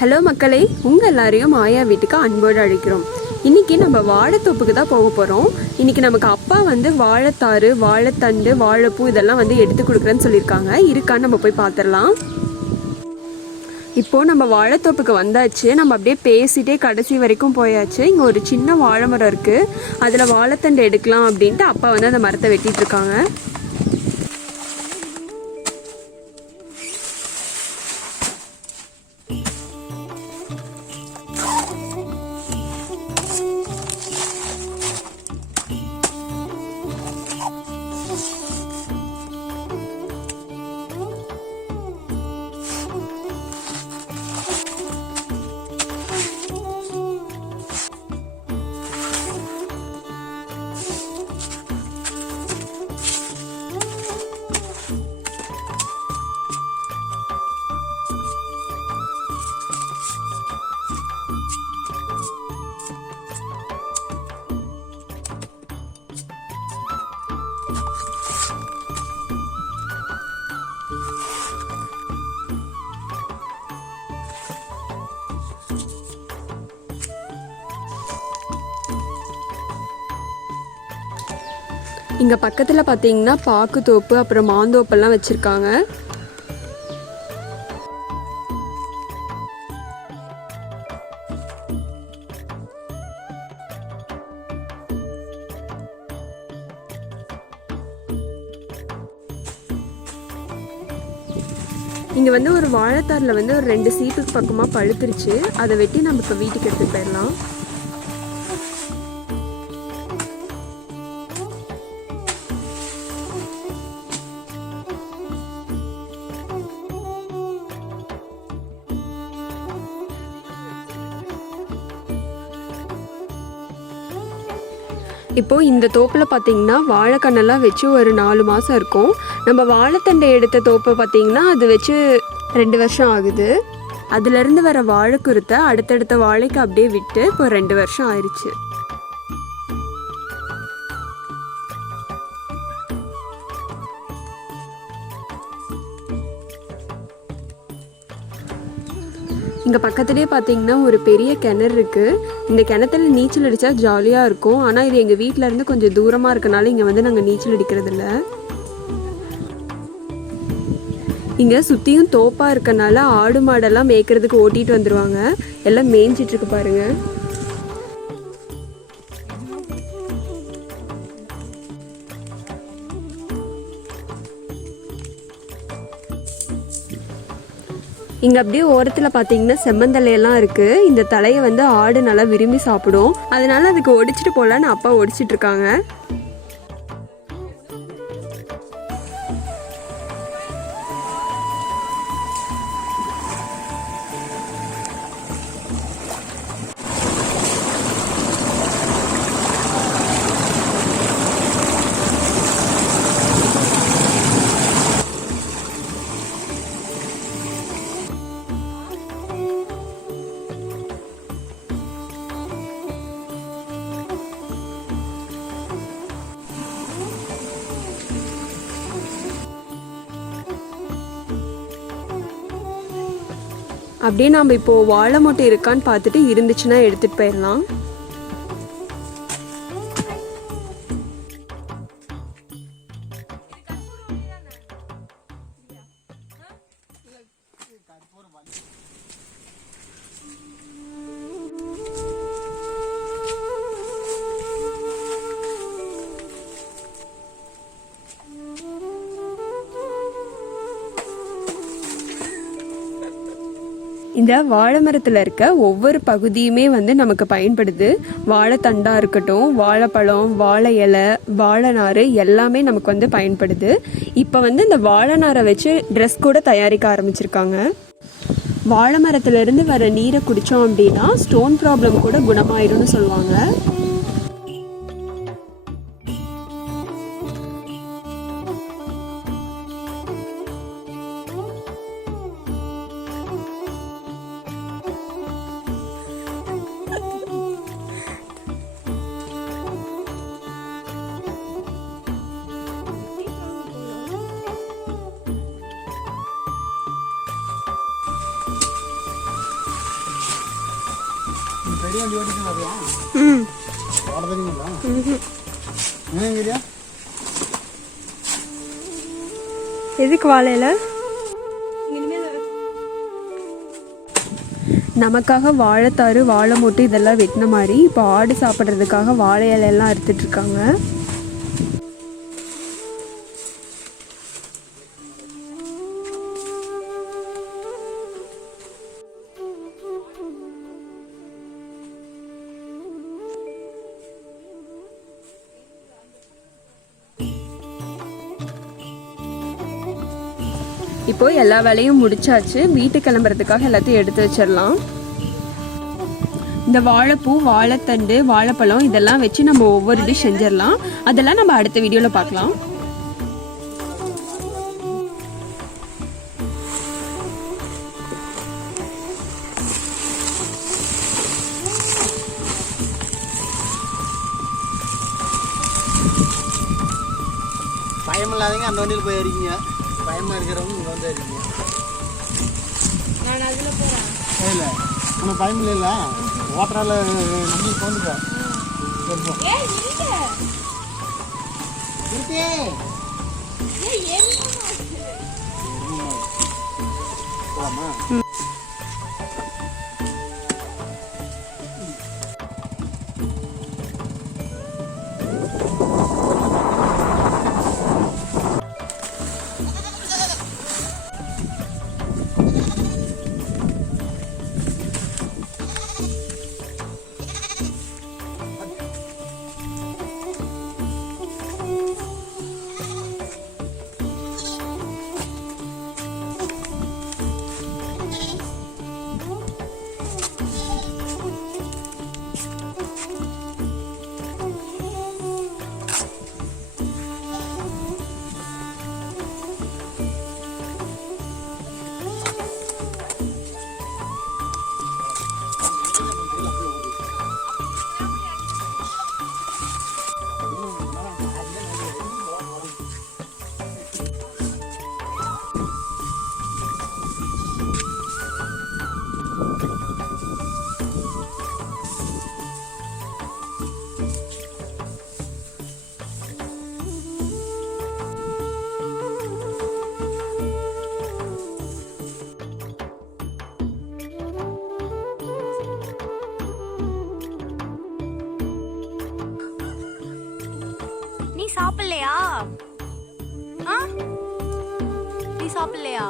Hello மக்களே, உங்கள் எல்லாரையும் ஆயா வீட்டுக்கு அன்போடு அழைக்கிறோம். இன்றைக்கி நம்ம வாழைத்தோப்புக்கு தான் போக போகிறோம். இன்றைக்கி நமக்கு அப்பா வாழைத்தாறு, வாழைத்தண்டு, வாழைப்பூ இதெல்லாம் எடுத்து கொடுக்குறேன்னு சொல்லியிருக்காங்க. இருக்கான்னு நம்ம போய் பார்த்துடலாம். இப்போது நம்ம வாழைத்தோப்புக்கு வந்தாச்சு. நம்ம அப்படியே பேசிகிட்டே கடைசி வரைக்கும் போயாச்சு. இங்கே ஒரு சின்ன வாழை மரம் இருக்குது. அதில் வாழைத்தண்டு எடுக்கலாம் அப்படின்ட்டு அப்பா அந்த மரத்தை வெட்டிட்டு இருக்காங்க. இங்கே பக்கத்தில் பார்த்தீங்கன்னா பாக்கு தோப்பு, அப்புறம் மாந்தோப்பெல்லாம் வச்சுருக்காங்க. இங்கே ஒரு வாழைத்தாரில் ஒரு 2 சீப்புக்கு பக்கமாக பழுத்துருச்சு. அதை வெட்டி நம்ம இப்போ வீட்டுக்கு எடுத்துகிட்டு போயிடலாம். இப்போது இந்த தோப்பில் பார்த்திங்கன்னா வாழைக்கண்ணெல்லாம் வச்சு ஒரு 4 மாதம் இருக்கும். நம்ம வாழைத்தண்டை எடுத்த தோப்பை பார்த்திங்கன்னா அது வச்சு 2 வருஷம் ஆகுது. அதுலேருந்து வர வாழைக்குருத்தை அடுத்தடுத்த வாழைக்கு அப்படியே விட்டு இப்போ 2 வருஷம் ஆயிடுச்சு. இங்கே பக்கத்துலேயே பார்த்தீங்கன்னா ஒரு பெரிய கிணறு இருக்குது. இந்த கிணத்துல நீச்சல் அடித்தா ஜாலியாக இருக்கும். ஆனால் இது எங்கள் வீட்டிலேருந்து கொஞ்சம் தூரமாக இருக்கனால இங்கே நாங்கள் நீச்சல் அடிக்கிறதில்ல. இங்கே சுற்றியும் தோப்பாக இருக்கனால ஆடு மாடெல்லாம் மேய்க்கிறதுக்கு ஓட்டிகிட்டு வந்துடுவாங்க. எல்லாம் மேய்ஞ்சிட்ருக்கு பாருங்கள். இங்கே அப்படியே ஓரத்தில் பார்த்தீங்கன்னா செம்மந்தலையெல்லாம் இருக்குது. இந்த தலையை ஆடு நல்லா விரும்பி சாப்பிடும். அதனால அதுக்கு ஒடிச்சிட்டு போகலான்னு அப்பா ஒடிச்சிட்டு இருக்காங்க. அப்படியே நாம் இப்போது வாழை மொட்டை இருக்கான்னு பார்த்துட்டு இருந்துச்சுன்னா எடுத்துகிட்டு போயிடலாம். இந்த வாழை மரத்தில் இருக்க ஒவ்வொரு பகுதியுமே நமக்கு பயன்படுது. வாழைத்தண்டாக இருக்கட்டும், வாழைப்பழம், வாழை இலை, வாழை நார் எல்லாமே நமக்கு பயன்படுது. இப்போ இந்த வாழை நாரை வச்சு ட்ரெஸ் கூட தயாரிக்க ஆரம்பிச்சிருக்காங்க. வாழை மரத்துலேருந்து வர நீரை குடித்தோம் அப்படின்னா ஸ்டோன் ப்ராப்ளம் கூட குணமாயிரும்னு சொல்லுவாங்க. எதுக்கு வாழையில? நமக்காக வாழைத்தாறு வாழை மொட்டு இதெல்லாம் வெட்டின மாதிரி இப்போ ஆடு சாப்பிட்றதுக்காக வாழை இலையெல்லாம் அறுத்துட்டு இருக்காங்க. இப்போ எல்லா வேலையும் முடிச்சாச்சு. வீட்டுக்கு கிளம்புறதுக்காக எல்லாத்தையும் எடுத்து வச்சிடலாம். இந்த வாழைப்பூ, வாழைத்தண்டு, வாழைப்பழம் இதெல்லாம் வச்சு நம்ம ஒவ்வொரு டிஷ் செஞ்சிடலாம். அதெல்லாம் நம்ம அடுத்த வீடியோவில் பார்க்கலாம். பயம் இல்லாதீங்க, அந்த வண்டியில் போய் இருக்கீங்க. பயமா இருக்கிறவங்க இங்கே வந்து இருக்கீங்க. நான் அதில் போகிறேன். இல்லை நம்ம பயம் இல்லைல்ல, ஓட்டரால் நம்பி போந்துக்கோ. இருக்கு போலாமா? நீ சாப்பிடலையா? நீ சாப்பிடலையா?